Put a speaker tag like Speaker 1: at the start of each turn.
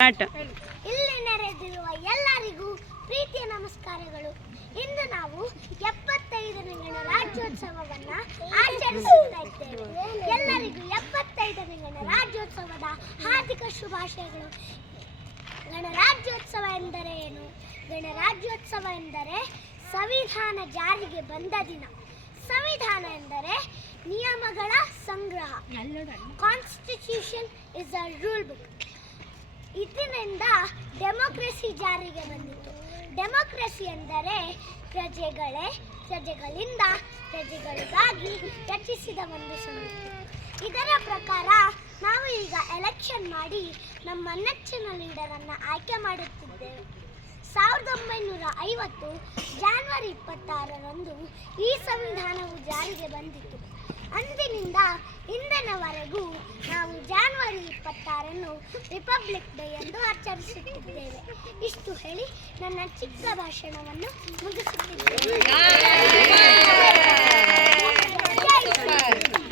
Speaker 1: ಇಲ್ಲಿ ನೆರೆದಿರುವ ಎಲ್ಲರಿಗೂ ಪ್ರೀತಿಯ ನಮಸ್ಕಾರಗಳು. ಇಂದು ನಾವು ಎಪ್ಪತ್ತೈದನೇ ರಾಜ್ಯೋತ್ಸವವನ್ನ ಆಚರಿಸುತ್ತಾ ಇದ್ದೇವೆ. ಎಲ್ಲರಿಗೂ ಎಪ್ಪತ್ತೈದನೇ ಗಣರಾಜ್ಯೋತ್ಸವದ ಹಾರ್ದಿಕ ಶುಭಾಶಯಗಳು. ಗಣರಾಜ್ಯೋತ್ಸವ ಎಂದರೆ ಏನು? ಗಣರಾಜ್ಯೋತ್ಸವ ಎಂದರೆ ಸಂವಿಧಾನ ಜಾರಿಗೆ ಬಂದ ದಿನ. ಸಂವಿಧಾನ ಎಂದರೆ ನಿಯಮಗಳ ಸಂಗ್ರಹ. Constitution is a rule book ಇದರಿಂದ ಡೆಮೋಕ್ರೆಸಿ ಜಾರಿಗೆ ಬಂದಿತು. ಡೆಮೋಕ್ರೆಸಿ ಎಂದರೆ ಪ್ರಜೆಗಳೇ, ಪ್ರಜೆಗಳಿಂದ ಪ್ರಜೆಗಳಿಗಾಗಿ ರಚಿಸಿದ ಒಂದು ಸಂಸ್ಥೆ ಇದರ ಪ್ರಕಾರ ನಾವು ಈಗ ಎಲೆಕ್ಷನ್ ಮಾಡಿ ನಮ್ಮ ನೆಚ್ಚಿನ ಲೀಡರನ್ನು ಆಯ್ಕೆ ಮಾಡುತ್ತಿದ್ದೇವೆ. ಸಾವಿರದ ಒಂಬೈನೂರ ಐವತ್ತು ಜಾನ್ವರಿ ಇಪ್ಪತ್ತಾರರಂದು ಈ ಸಂವಿಧಾನವು ಜಾರಿಗೆ ಬಂದಿತು. ಅಂದಿನಿಂದ ಇಂದಿನವರೆಗೂ ನಾವು ಇಪ್ಪತ್ತಾರನ್ನು ರಿಪಬ್ಲಿಕ್ ಡೇ ಎಂದು ಆಚರಿಸುತ್ತಿದ್ದೇವೆ. ಇಷ್ಟು ಹೇಳಿ ನನ್ನ ಚಿಕ್ಕ ಭಾಷಣವನ್ನು ಮುಗಿಸುತ್ತಿದ್ದೇನೆ.